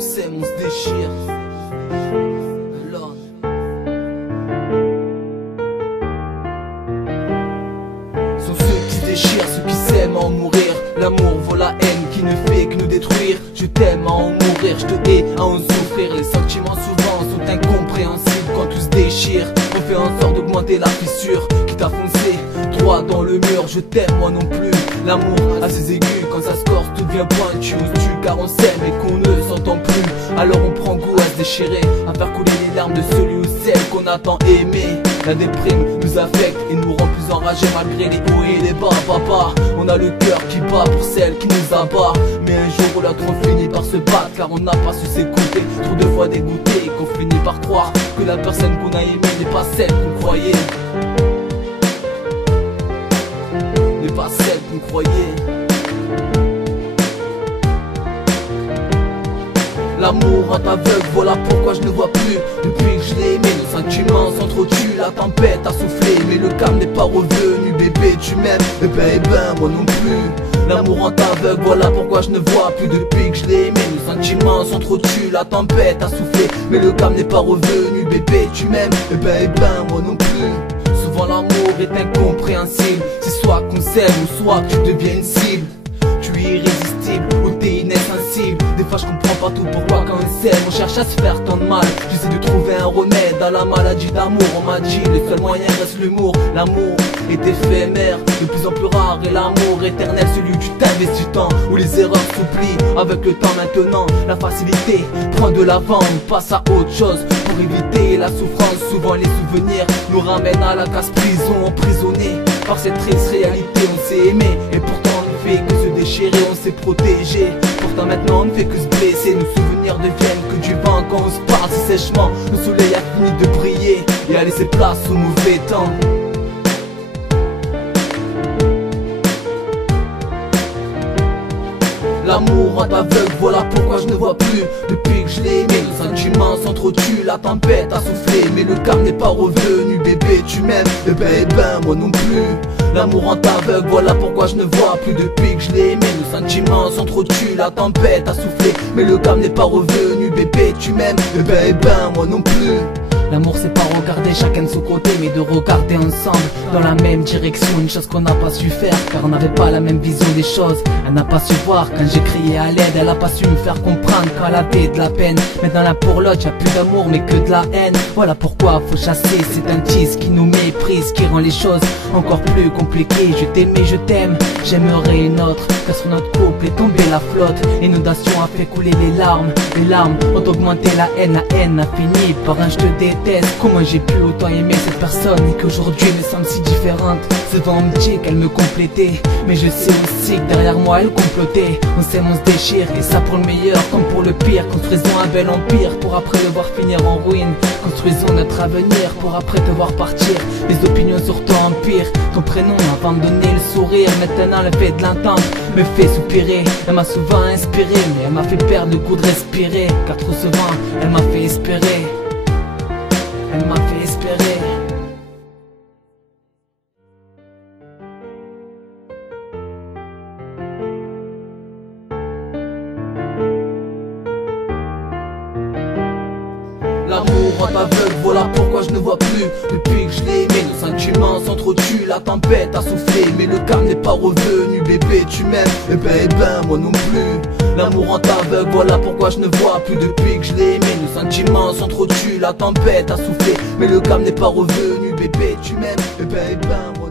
s'aime, on se déchire. Alors. Sont ceux qui se déchirent, ceux qui s'aiment à en mourir. L'amour vaut la haine qui ne fait que nous détruire. Je t'aime à en mourir, je te hais à en souffrir. Les sentiments souvent sont incompréhensibles quand tout se déchire. On fait en sorte d'augmenter la fissure, quitte à foncer droit dans le mur. Je t'aime moi non plus. L'amour a ses aigus, quand ça se corse tout devient pointu. On se tue car on s'aime et qu'on ne s'entend plus. Alors on prend goût à se déchirer, à faire couler les larmes de celui ou celle qu'on a tant aimé. La déprime nous affecte et nous rend plus enragés malgré les hauts et les bas. Papa, on a le cœur qui bat pour celle qui nous abat. Mais un jour ou l'autre on finit par se battre, car on n'a pas su s'écouter. Trop de fois dégoûté qu'on finit par croire que la personne qu'on a aimée n'est pas celle qu'on croyait. N'est pas celle qu'on croyait. L'amour rend aveugle, voilà pourquoi je ne vois plus. Depuis que je l'ai aimé, nos sentiments s'entretuent. La tempête a soufflé, mais le calme n'est pas revenu. Bébé, tu m'aimes, eh ben, moi non plus. L'amour rend aveugle, voilà pourquoi je ne vois plus. Depuis que je l'ai aimé, nos sentiments s'entretuent. La tempête a soufflé, mais le calme n'est pas revenu. Bébé, tu m'aimes, eh ben, moi non plus. Souvent l'amour est incompréhensible. C'est soit qu'on s'aime ou soit que tu deviens une cible. Tu es irrésistible ou t'es insensible. Des fois je comprends pas tout pourquoi quand on s'aime on cherche à se faire tant de mal. J'essaie de trouver un remède à la maladie d'amour. On m'a dit le seul moyen reste l'humour. L'amour est éphémère, de plus en plus rare. Et l'amour éternel, celui où tu t'investis tant, où les erreurs s'oublient avec le temps maintenant. La facilité prend de l'avant, on passe à autre chose pour éviter la souffrance. Souvent les souvenirs nous ramènent à la casse-prison. Emprisonnés par cette triste réalité, on s'est aimé et pourtant on ne fait que se déchirer. On s'est protégé, pourtant maintenant on ne fait que se blesser. Nos souvenirs deviennent que du vent quand on se parle si sèchement. Le soleil a fini de briller et a laissé place au mauvais temps. L'amour rend aveugle, voilà pourquoi je ne vois plus. Depuis que je l'ai aimé, nos sentiments s'entretuent. La tempête a soufflé, mais le calme n'est pas revenu. Bébé, tu m'aimes, eh ben, moi non plus. L'amour rend aveugle, voilà pourquoi je ne vois plus. Depuis que je l'ai aimé, nos sentiments s'entretuent. La tempête a soufflé, mais le calme n'est pas revenu. Bébé, tu m'aimes, eh ben, moi non plus. L'amour c'est pas regarder chacun de son côté, mais de regarder ensemble dans la même direction. Une chose qu'on n'a pas su faire, car on n'avait pas la même vision des choses. Elle n'a pas su voir quand j'ai crié à l'aide. Elle a pas su me faire comprendre qu'elle avait de la peine. Maintenant l'un pour l'autre, y'a plus d'amour mais que de la haine. Voilà pourquoi faut chasser cet indice qui nous méprise, qui rend les choses encore plus compliquées. Je t'aimais, je t'aime, j'aimerais une autre, car sur notre couple est tombée la flotte. L'inondation a fait couler les larmes ont augmenté la haine a fini par un je te déteste. Comment j'ai pu autant aimer cette personne et qu'aujourd'hui me semble si différente. Souvent on me dit qu'elle me complétait, mais je sais aussi que derrière moi elle complotait. On s'aime, on se déchire, et ça pour le meilleur comme pour le pire. Construisons un bel empire pour après le voir finir en ruine. Construisons notre avenir pour après te voir partir. Les opinions sur toi empirent, ton prénom avant de donner le sourire. Maintenant le fait de l'entendre me fait soupirer. Elle m'a souvent inspiré, mais elle m'a fait perdre le goût de respirer. Car trop souvent elle m'a fait espérer. Elle m'a fait espérer. L'amour rend aveugle, voilà pourquoi je ne vois plus. Depuis que je l'ai aimé, nos sentiments s'entretuent. La tempête a soufflé, mais le calme n'est pas revenu. Bébé, tu m'aimes, eh ben, moi non plus. L'amour rend aveugle, voilà pourquoi je ne vois plus. Depuis que je l'ai aimé, nos sentiments s'entretuent. La tempête a soufflé, mais le calme n'est pas revenu. Bébé, tu m'aimes, eh ben, moi